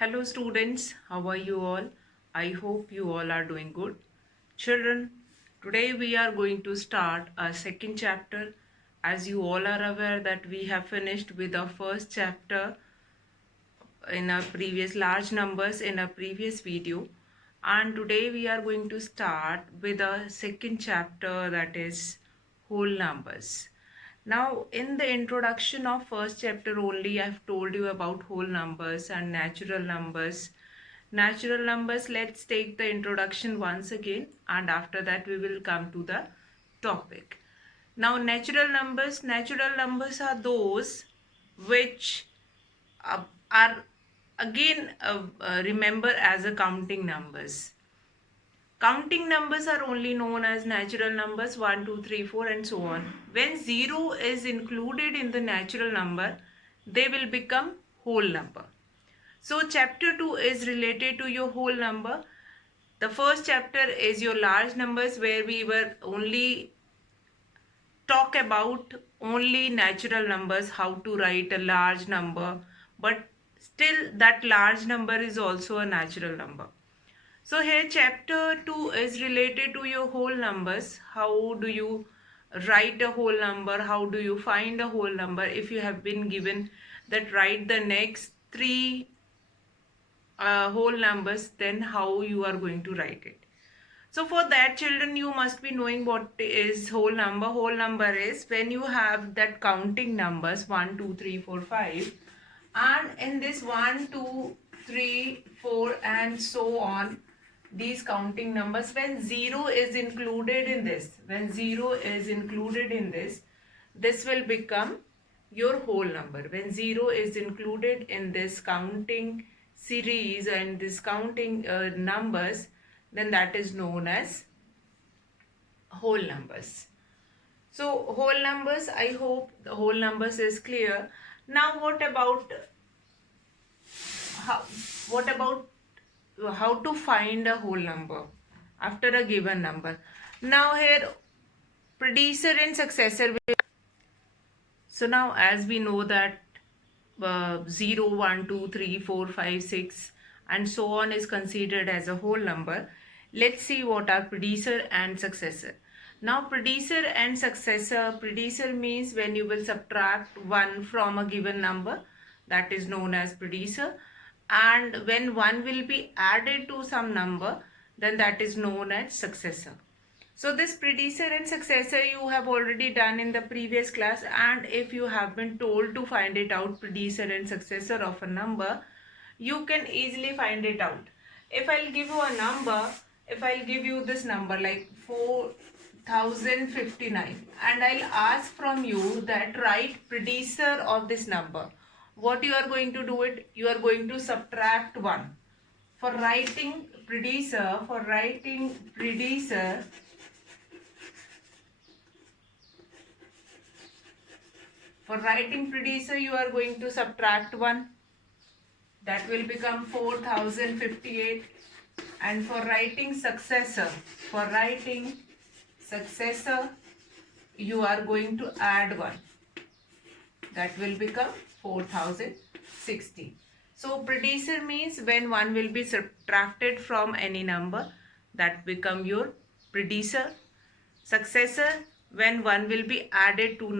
Hello students, how are you all? I hope you all are doing good. Children, today we are going to start our second chapter. As you all are aware that we have finished with our first chapter in our previous large numbers in our previous video, and today we are going to start with a second chapter, that is whole numbers. Now in the introduction of first chapter only I have told you about whole numbers and natural numbers. Natural numbers, let's take the introduction once again, and after that we will come to the topic. Now natural numbers are those which uh, are again remember as a counting numbers. Counting numbers are only known as natural numbers 1, 2, 3, 4, and so on. When 0 is included in the natural number, they will become whole number. So chapter 2 is related to your whole number. The first chapter is your large numbers, where we were only talk about only natural numbers, how to write a large number, but still that large number is also a natural number. So here chapter 2 is related to your whole numbers. How do you write a whole number, how do you find a whole number? If you have been given that write the next three whole numbers, then how you are going to write it? So for that, children, you must be knowing what is whole number. Whole number is when you have that counting numbers 1, 2, 3, 4, 5, and in this 1, 2, 3, 4, and so on, these counting numbers, when 0 is included in this, this will become your whole number. When 0 is included in this counting series and this counting numbers, then that is known as whole numbers. So whole numbers, I hope the whole numbers is clear. Now how, what about how to find a whole number after a given number? Now here predecessor and successor will. So now as we know that 0, 1, 2, 3, 4, 5, 6 and so on is considered as a whole number, let's see what are predecessor and successor. Now predecessor and successor, predecessor means when you will subtract 1 from a given number, that is known as predecessor, and when 1 will be added to some number, then that is known as successor. So this predecessor and successor you have already done in the previous class, and if you have been told to find it out, predecessor and successor of a number, you can easily find it out. If I'll give you a number, if I'll give you this number like 4059, and I'll ask from you that write predecessor of this number, what you are going to do it? You are going to subtract 1. For writing predecessor, you are going to subtract 1. That will become 4058. And for writing successor, you are going to add 1. That will become 4060. So predecessor means when 1 will be subtracted from any number, that become your predecessor. Successor, when 1 will be added to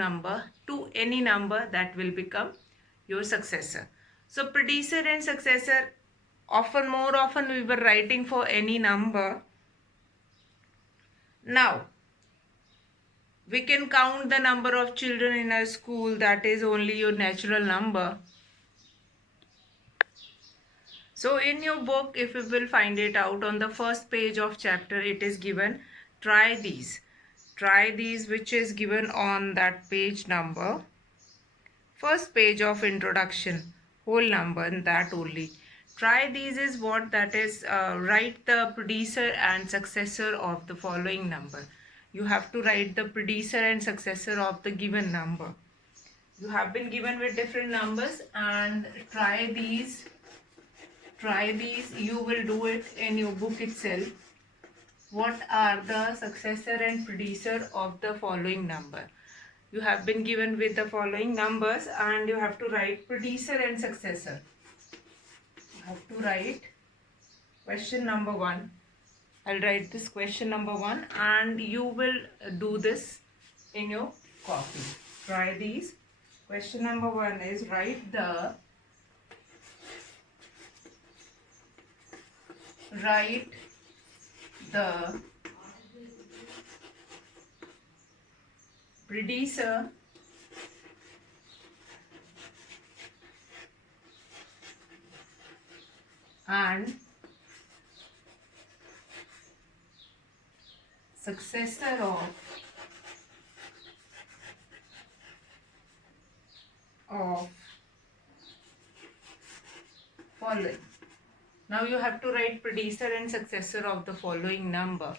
any number, that will become your successor. So predecessor and successor, more often we were writing for any number. Now we can count the number of children in our school, that is only your natural number. So in your book, if you will find it out, on the first page of chapter, it is given try these, which is given on that page number, first page of introduction, whole number, and that only. Try these is what, that is write the predecessor and successor of the following number. You have to write the predecessor and successor of the given number. You have been given with different numbers, and try these, you will do it in your book itself. What are the successor and predecessor of the following number? You have been given with the following numbers, and you have to write predecessor and successor. You have to write question number 1. I'll write this question number 1 and you will do this in your copy. Try these. Question number 1 is write the predecessor and successor of following. Now you have to write predecessor and successor of the following number.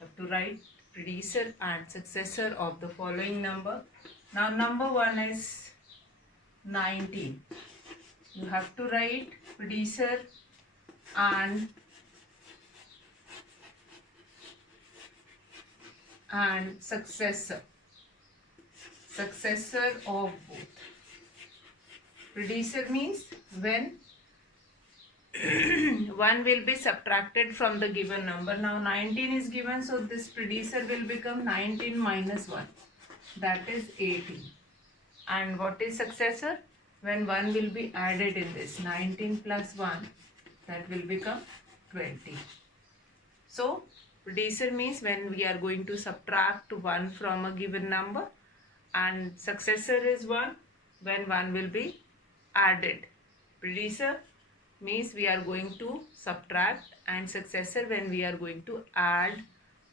You have to write predecessor and successor of the following number. Now number 1 is 19. You have to write predecessor and successor of both. Predecessor means when one will be subtracted from the given number. Now 19 is given, so this predecessor will become 19 minus 1, that is 18. And what is successor? When 1 will be added in this, 19 plus 1, that will become 20. So predecessor means when we are going to subtract 1 from a given number, and successor is 1 when 1 will be added. Predecessor means we are going to subtract, and successor when we are going to add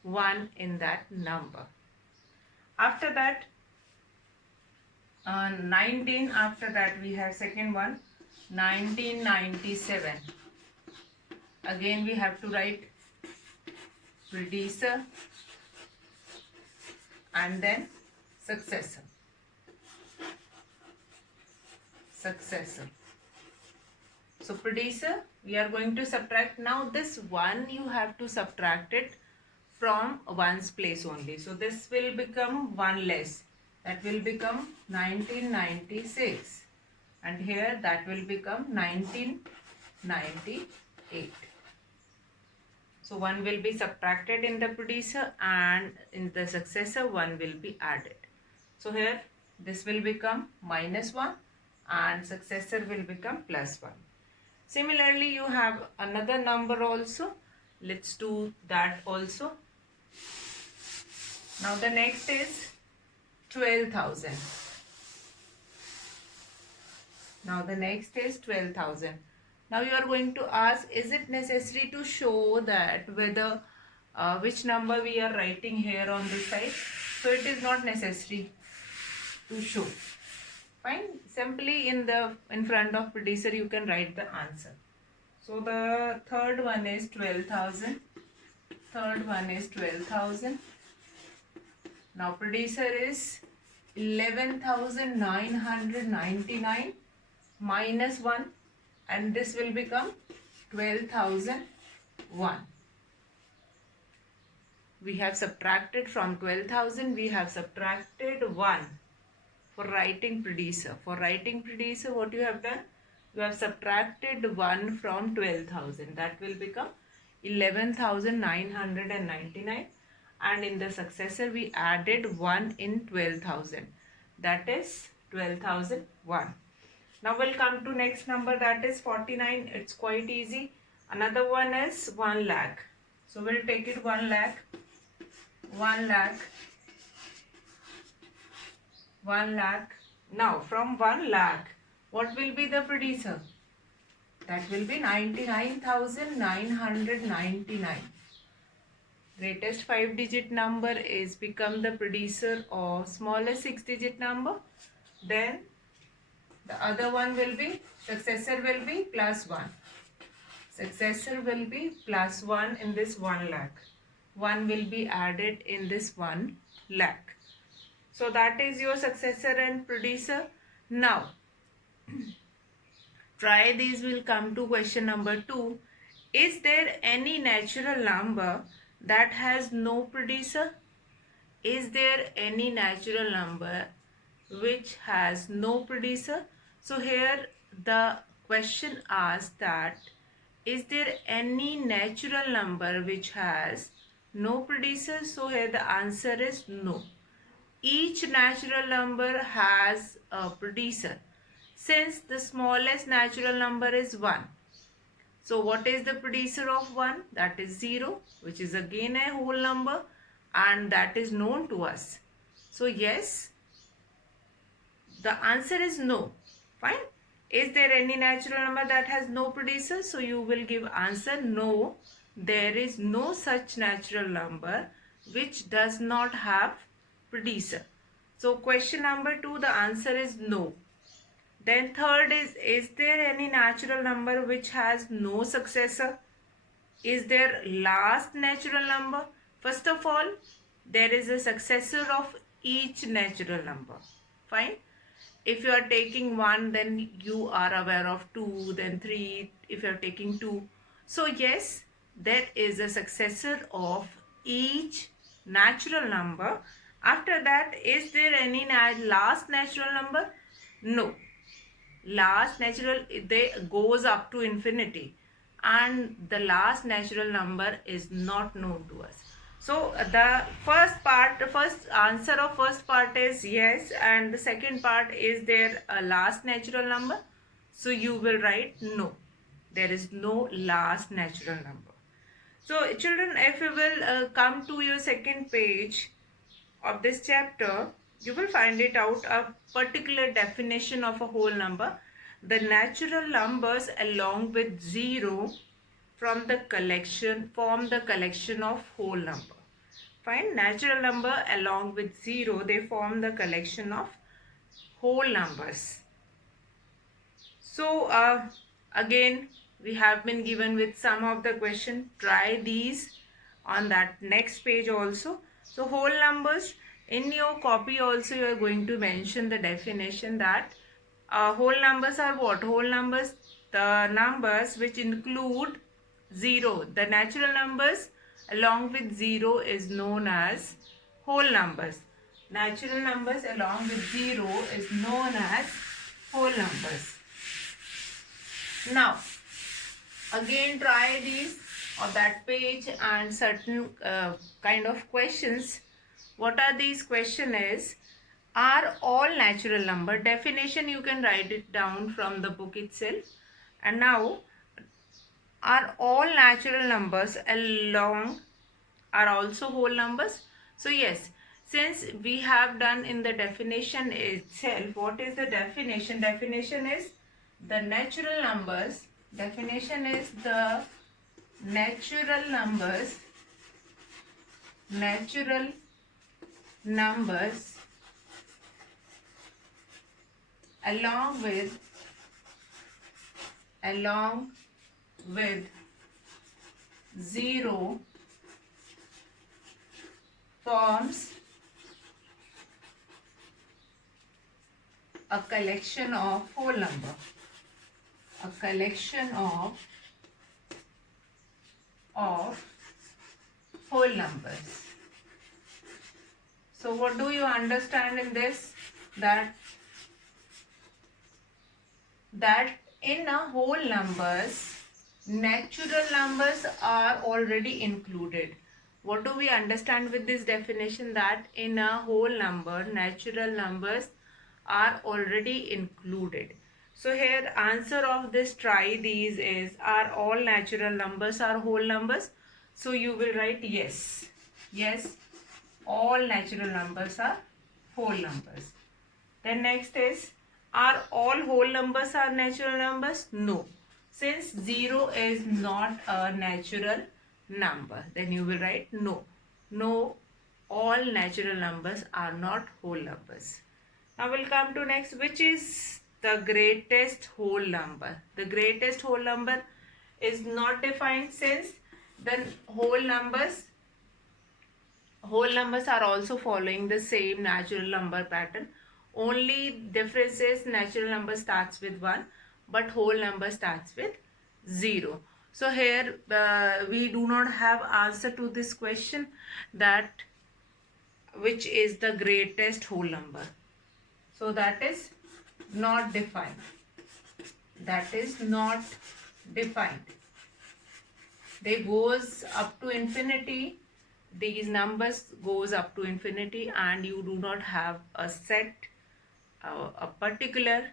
1 in that number. After that 19, after that we have second one, 1997. Again we have to write predecessor and then successor. So predecessor we are going to subtract. Now this 1 you have to subtract it from 1's place only. So this will become 1 less. That will become 1996. And here that will become 1998. So 1 will be subtracted in the predecessor, and in the successor 1 will be added. So here this will become minus 1 and successor will become plus 1. Similarly you have another number also. Let's do that also. Now the next is 12,000. Now the next is 12,000. Now you are going to ask, is it necessary to show that whether which number we are writing here on this side? So it is not necessary to show. Fine. Simply in front of predecessor you can write the answer. So the third one is 12,000. Third one is 12,000. Now predecessor is 11,999 minus 1, and this will become 12,001. We have subtracted from 12,000, we have subtracted 1 for writing predecessor. For writing predecessor, what you have done? You have subtracted 1 from 12,000. That will become 11,999. And in the successor, we added 1 in 12,000. That is 12,001. Now we'll come to next number, that is 49. It's quite easy. Another one is 1 lakh. So we'll take it 1 lakh. 1 lakh. 1 lakh. Now from 1 lakh, what will be the predecessor? That will be 99,999. Greatest 5-digit number is become the predecessor of smallest 6-digit number. Then the other one will be, successor will be plus 1. Successor will be plus 1 in this 1 lakh. 1 will be added in this 1 lakh. So that is your successor and predecessor. Now, try these. Will come to question number 2. Is there any natural number that has no predecessor? Is there any natural number which has no predecessor? So here the question asks that is there any natural number which has no predecessor? So here the answer is no. Each natural number has a predecessor. Since the smallest natural number is 1. So what is the predecessor of 1? That is 0, which is again a whole number, and that is known to us. So yes, the answer is no. Fine. Is there any natural number that has no predecessor? So you will give answer no. There is no such natural number which does not have predecessor. So question number 2, the answer is no. Then third is there any natural number which has no successor? Is there last natural number? First of all, there is a successor of each natural number. Fine. If you are taking 1, then you are aware of 2, then 3, if you are taking 2. So yes, there is a successor of each natural number. After that, is there any last natural number? No. Last natural, they goes up to infinity, and the last natural number is not known to us. So the first answer of first part is yes, and the second part, is there a last natural number? So you will write no, there is no last natural number. So children, if you will come to your second page of this chapter, you will find it out a particular definition of a whole number. The natural numbers along with 0 form the collection of whole number. Fine. Natural number along with 0, they form the collection of whole numbers. So again, we have been given with some of the question. Try these on that next page also. So whole numbers, in your copy also you are going to mention the definition that whole numbers are what? Whole numbers, the numbers which include 0. The natural numbers along with 0 is known as whole numbers. Natural numbers along with 0 is known as whole numbers. Now, again try these on that page and certain kind of questions. What are these questions is, are all natural number? Definition you can write it down from the book itself. And now, are all natural numbers along are also whole numbers? So yes, since we have done in the definition itself, what is the definition? Definition is the natural numbers. Definition is the natural numbers along with 0 forms a collection of whole number. A collection of whole numbers. So what do you understand in this? That in a whole numbers, natural numbers are already included. What do we understand with this definition? That in a whole number, natural numbers are already included. So here answer of this try these is, are all natural numbers are whole numbers? So you will write yes. Yes, all natural numbers are whole numbers. Then next is, are all whole numbers are natural numbers? No. Since 0 is not a natural number, then you will write no. No, all natural numbers are not whole numbers. Now we'll come to next, which is the greatest whole number. The greatest whole number is not defined, since the whole numbers are also following the same natural number pattern. Only difference is natural number starts with 1, but whole number starts with 0. So here we do not have answer to this question, that which is the greatest whole number. So that is not defined. That is not defined. they goes up to infinity. These numbers goes up to infinity, and you do not have a set, a particular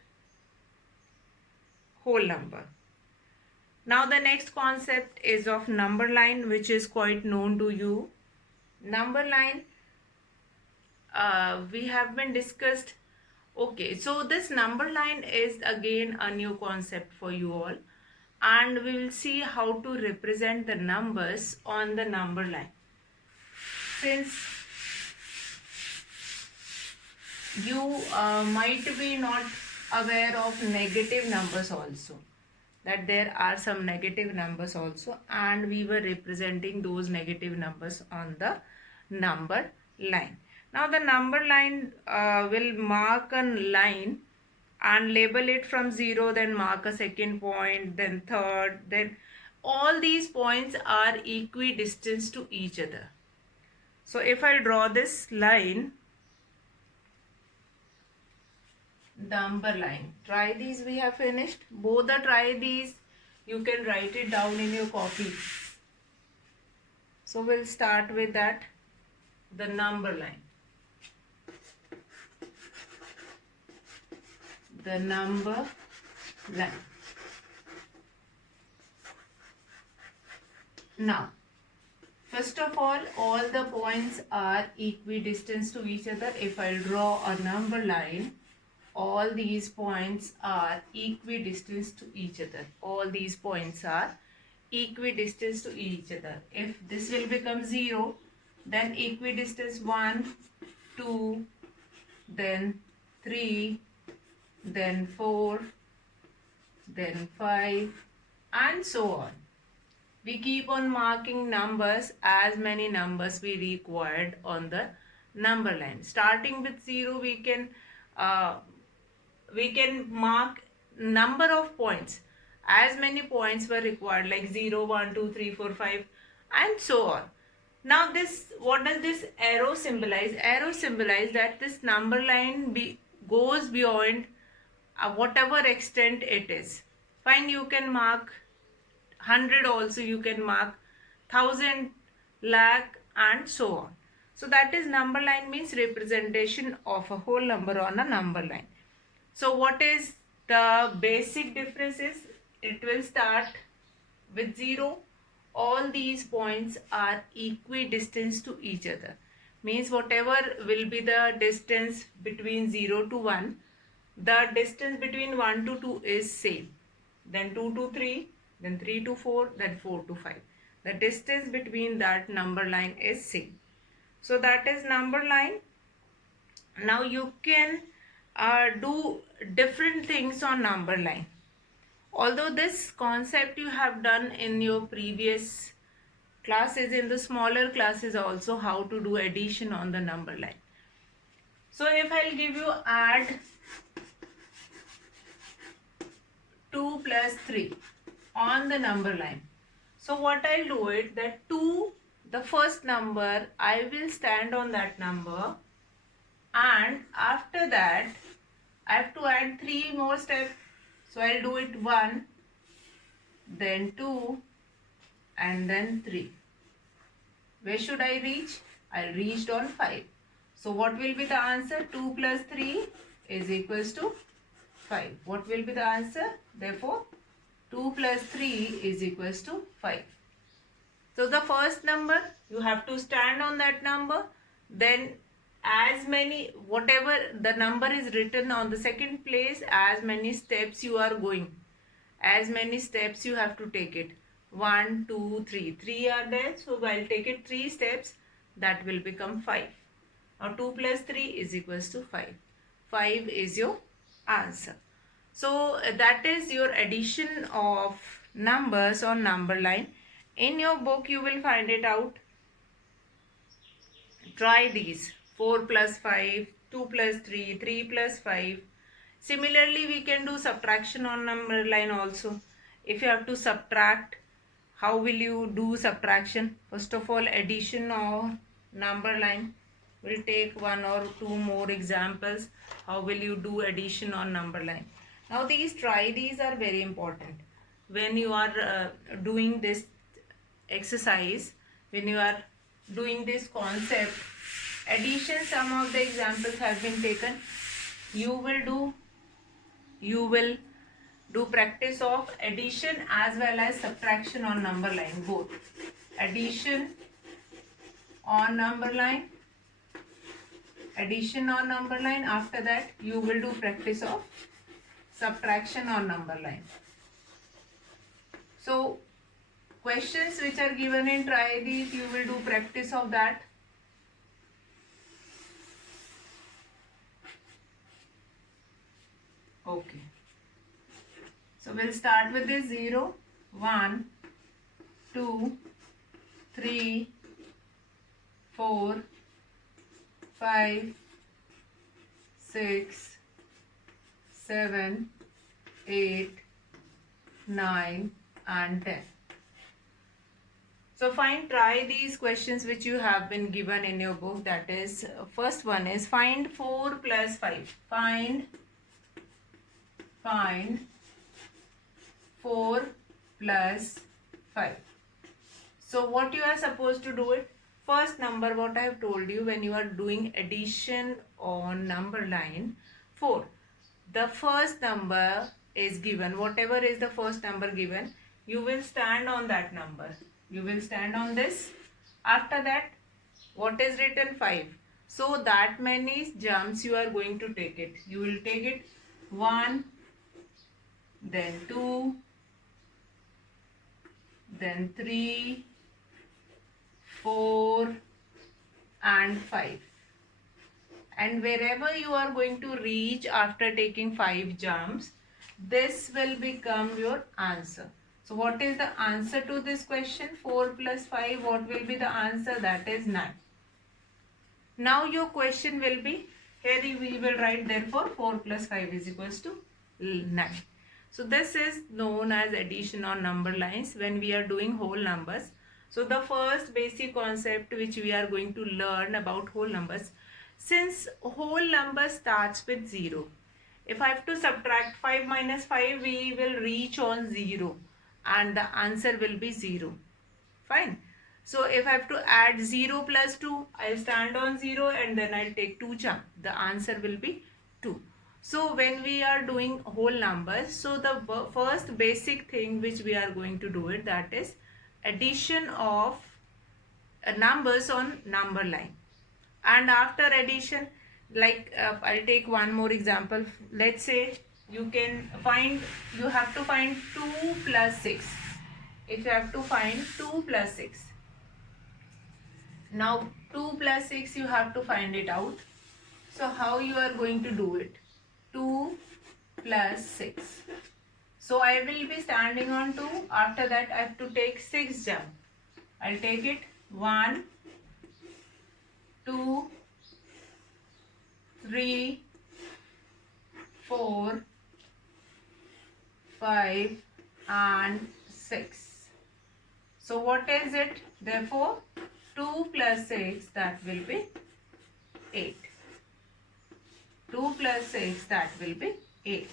whole number. Now the next concept is of number line, which is quite known to you. Number line, we have been discussed. Okay, so this number line is again a new concept for you all, and we will see how to represent the numbers on the number line. Since you might be not aware of negative numbers also, that there are some negative numbers also, and we were representing those negative numbers on the number line. Now the number line will mark a line and label it from 0, then mark a second point, then third, then all these points are equidistant to each other. So if I draw this line, number line, try these, we have finished both the try these. You can write it down in your copy. So we'll start with that, the number line. The number line. Now, first of all the points are equidistant to each other. If I draw a number line, all these points are equidistant to each other. All these points are equidistant to each other. If this will become 0, then equidistance 1, 2, then 3, then 4, then 5, and so on. We keep on marking numbers, as many numbers we required on the number line. Starting with 0, we can mark number of points, as many points were required, like 0, 1, 2, 3, 4, 5, and so on. Now this, what does this arrow symbolize? Arrow symbolize that this number line goes beyond whatever extent it is. Fine, you can mark 100 also, you can mark 1000, lakh, and so on. So that is number line, means representation of a whole number on a number line. So what is the basic differences? It will start with 0. All these points are equidistant to each other. Means whatever will be the distance between 0 to 1, the distance between 1 to 2 is same. Then 2 to 3, then 3 to 4, then 4 to 5. The distance between that number line is same. So that is number line. Now you can do different things on number line. Although this concept you have done in your previous classes, in the smaller classes also, how to do addition on the number line. So if I'll give you add 2 plus 3 on the number line. So what I'll do it, that 2, the first number, I will stand on that number, and after that I have to add 3 more steps. So I'll do it 1, then 2, and then 3. Where should I reach? I'll reach on 5. So what will be the answer? 2 plus 3 is equals to 5. What will be the answer? Therefore, 2 plus 3 is equals to 5. So the first number, you have to stand on that number. Then as many, whatever the number is written on the second place, as many steps you are going, as many steps you have to take it. 1, 2, 3. 3 are there. So I'll take it 3 steps. That will become 5. Now 2 plus 3 is equals to 5. 5 is your answer. So that is your addition of numbers on number line. In your book you will find it out. Try these. 4 plus 5, 2 plus 3, 3 plus 5. Similarly, we can do subtraction on number line also. If you have to subtract, how will you do subtraction? First of all, addition or number line. We'll take 1 or 2 more examples. How will you do addition on number line? Now these are very important when you are doing this exercise, when you are doing this concept addition, some of the examples have been taken. You will do practice of addition as well as subtraction on number line, both. Addition on number line, addition on number line. After that you will do practice of subtraction on number line. So questions which are given in try these, you will do practice of that. Okay. So we'll start with this 0, 1, 2, 3, 4, 5, 6, 7, 8, 9 and 10. So try these questions which you have been given in your book. That is, first one is find 4 plus 5. Find 4 plus 5. So what you are supposed to do it, first number, what I have told you, when you are doing addition on number line 4, the first number is given, whatever is the first number given, you will stand on that number. You will stand on this. After that, what is written 5. So that many jumps you are going to take it. You will take it 1, then 2, then 3, 4 and 5. And wherever you are going to reach after taking 5 jumps, this will become your answer. So what is the answer to this question? 4 plus 5, what will be the answer? That is 9. Now your question will be, here we will write therefore 4 plus 5 is equals to 9. So this is known as addition on number lines when we are doing whole numbers. So the first basic concept which we are going to learn about whole numbers, since whole number starts with 0. If I have to subtract 5 minus 5, we will reach on 0 and the answer will be 0. Fine. So if I have to add 0 plus 2, I'll stand on 0 and then I'll take 2 jump. The answer will be 2. So when we are doing whole numbers, so the first basic thing which we are going to do it, that is addition of numbers on number line. And after addition, like I'll take one more example. Let's say you have to find 2 plus 6. If you have to find 2 plus 6. Now 2 plus 6 you have to find it out. So how you are going to do it? 2 plus 6. So I will be standing on 2. After that I have to take 6 jump. I'll take it 1, 2, 3, 4, 5 and 6. So what is it? Therefore 2 plus 6, that will be 8. 2 plus 6, that will be 8.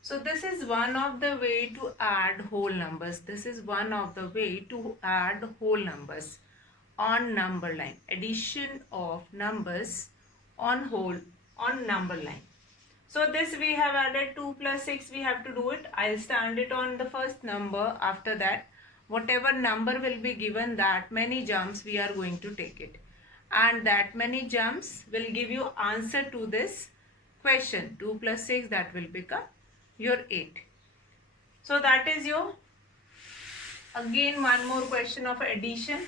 So this is one of the way to add whole numbers. This is one of the way to add whole numbers on number line. Addition of numbers on number line. So this we have added 2 plus 6, we have to do it. I'll stand it on the first number. After that, whatever number will be given, that many jumps we are going to take it. And that many jumps will give you answer to this question. 2 plus 6, that will become your 8. So that is your, again one more question of addition.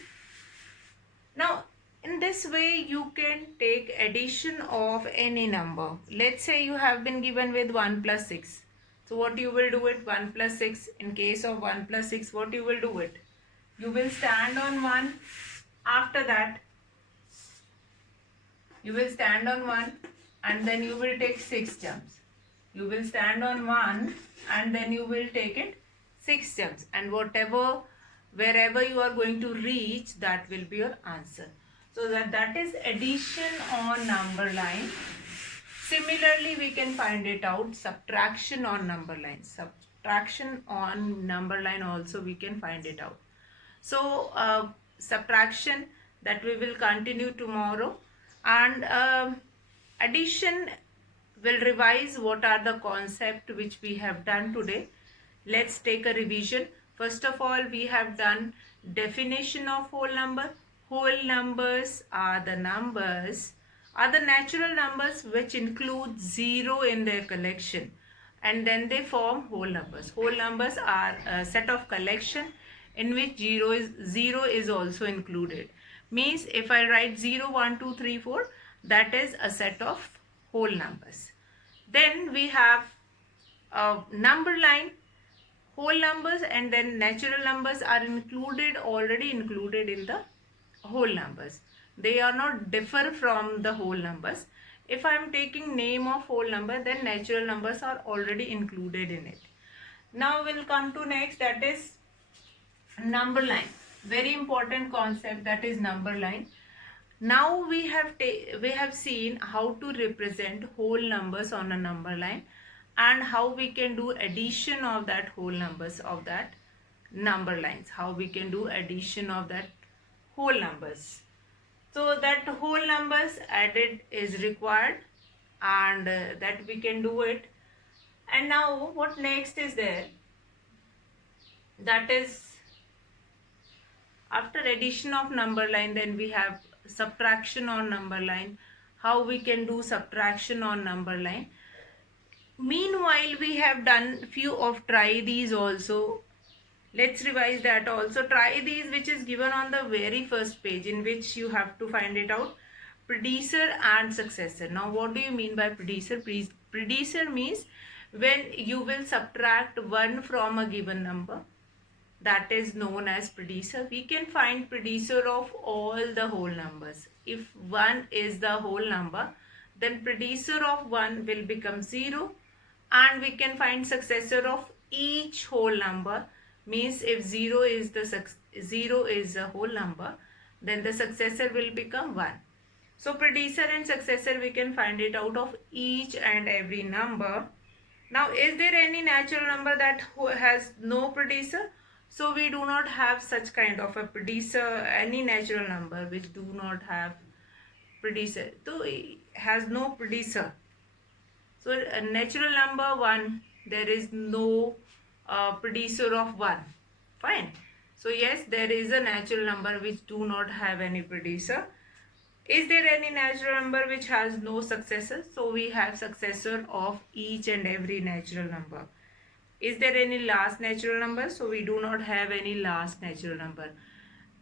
Now in this way you can take addition of any number. Let's say you have been given with 1 plus 6. So what you will do it? 1 plus 6. In case of 1 plus 6, what you will do it? You will stand on 1. After that, you will stand on 1 and then you will take 6 jumps. You will stand on 1 and then you will take it 6 jumps. And wherever you are going to reach, that will be your answer. So that is addition on number line. Similarly, we can find it out, subtraction on number line. Subtraction on number line also we can find it out. So subtraction, that we will continue tomorrow, and addition will revise what are the concept which we have done today. Let's take a revision. First of all, we have done definition of whole number. Whole numbers are the natural numbers which include zero in their collection, and then they form whole numbers. Whole numbers are a set of collection in which zero is also included. Means if I write 0, 1, 2, 3, 4, that is a set of whole numbers. Then we have a number line. Whole numbers and then natural numbers are already included in the whole numbers. They are not differ from the whole numbers. If I am taking name of whole number, then natural numbers are already included in it. Now we'll come to next, that is number line. Very important concept, that is number line. Now we have seen how to represent whole numbers on a number line, and how we can do addition of that whole numbers of that number lines. How we can do addition of that whole numbers. So that whole numbers added is required, and that we can do it. And now what next is there? That is, after addition of number line, then we have subtraction on number line. How we can do subtraction on number line. Meanwhile, we have done few of try these also. Let's revise that also. Try these, which is given on the very first page, in which you have to find it out. Predecessor and successor. Now what do you mean by predecessor? Predecessor means when you will subtract 1 from a given number, that is known as predecessor. We can find predecessor of all the whole numbers. If 1 is the whole number, then predecessor of 1 will become 0, and we can find successor of each whole number. Means if 0 is a whole number, then the successor will become 1. So predecessor and successor, we can find it out of each and every number. Now, is there any natural number that has no predecessor? So we do not have such kind of a predecessor, any natural number which do not have predecessor. So it has no predecessor. So a natural number 1, there is no predecessor of 1. Fine. So yes, there is a natural number which do not have any predecessor. Is there any natural number which has no successor? So we have successor of each and every natural number. Is there any last natural number? So we do not have any last natural number.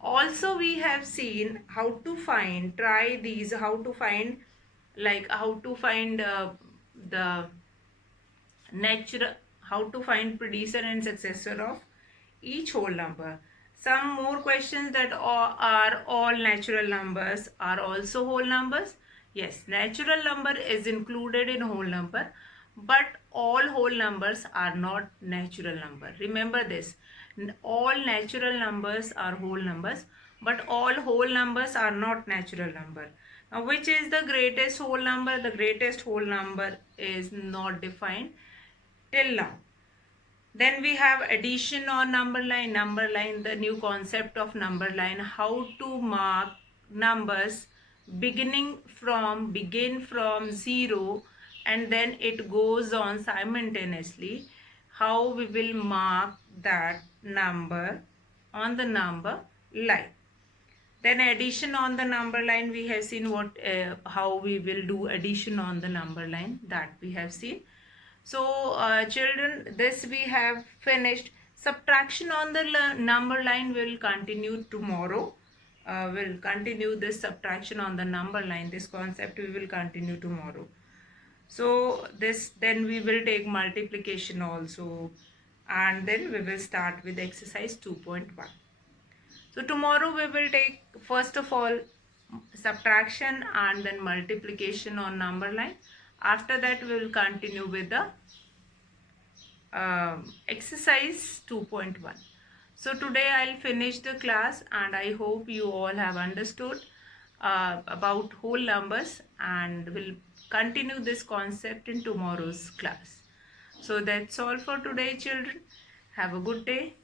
Also, we have seen how to find, try these, how to find the natural, how to find predecessor and successor of each whole number. Some more questions, that are all natural numbers are also whole numbers? Yes, natural number is included in whole number, but all whole numbers are not natural number. Remember this, all natural numbers are whole numbers, but all whole numbers are not natural number. Now, which is the greatest whole number? The greatest whole number is not defined till now. Then we have addition on number line. Number line, the new concept of number line, how to mark numbers begin from 0, and then it goes on simultaneously. How we will mark that number on the number line. Then addition on the number line, we have seen how we will do addition on the number line, that we have seen. So children, this we have finished. Subtraction on the number line will continue tomorrow. We'll continue this subtraction on the number line. This concept we will continue tomorrow. So then we will take multiplication also, and then we will start with exercise 2.1. So tomorrow we will take first of all subtraction and then multiplication on number line. After that we will continue with the exercise 2.1. So today I'll finish the class, and I hope you all have understood about whole numbers, and will continue this concept in tomorrow's class. So that's all for today, children. Have a good day.